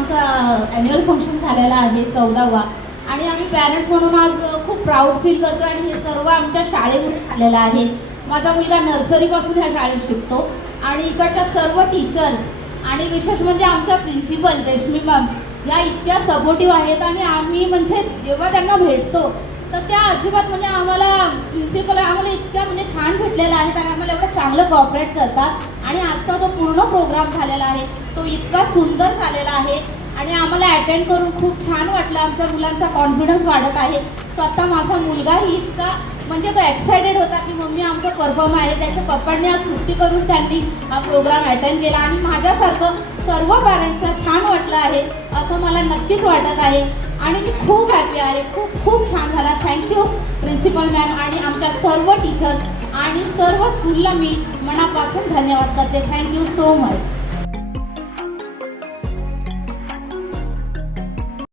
आमचा annual function झालेला आहे 14वा आणि आम्ही पॅरेंट्स म्हणून आज खूप प्राऊड फील करतो आणि हे सर्व आमच्या शाळेमुळे आलेलं आहे. माझा मुलगा नर्सरीपासून ह्या शाळेत शिकतो आणि इकडच्या सर्व टीचर्स आणि विशेष म्हणजे आमच्या प्रिन्सिपल रेश्मी मॅम ह्या इतक्या सपोर्टिव्ह आहेत आणि आम्ही म्हणजे जेव्हा त्यांना भेटतो तर त्या अजिबात म्हणजे आम्हाला प्रिन्सिपल आम्हाला इतक्या म्हणजे छान भेटलेला आहे आणि आम्हाला एवढं चांगलं कॉपरेट करतात आणि आजचा जो पूर्ण प्रोग्राम झालेला आहे तो इतका सुंदर झालेला आहे आणि आम्हाला अटेंड करून खूप छान वाटलं. आमच्या मुलांचा कॉन्फिडन्स वाढत आहे. स्वतः माझा मुलगाही इतका म्हणजे तो एक्सायटेड होता की मम्मी आमचा परफॉर्म आहे. त्याच्या पप्पांनी आज सुट्टी करून त्यांनी हा प्रोग्राम अटेंड केला आणि माझ्यासारखं सर्व पॅरेंट्सला छान वाटलं आहे असं मला नक्कीच वाटत आहे आणि मी खूप हॅपी आहे. खूप खूप छान झाला. थँक्यू प्रिन्सिपल मॅम आणि आमच्या सर्व टीचर्स आणि सर्व स्कूलला मी मनापासून धन्यवाद करते. Thank you so much.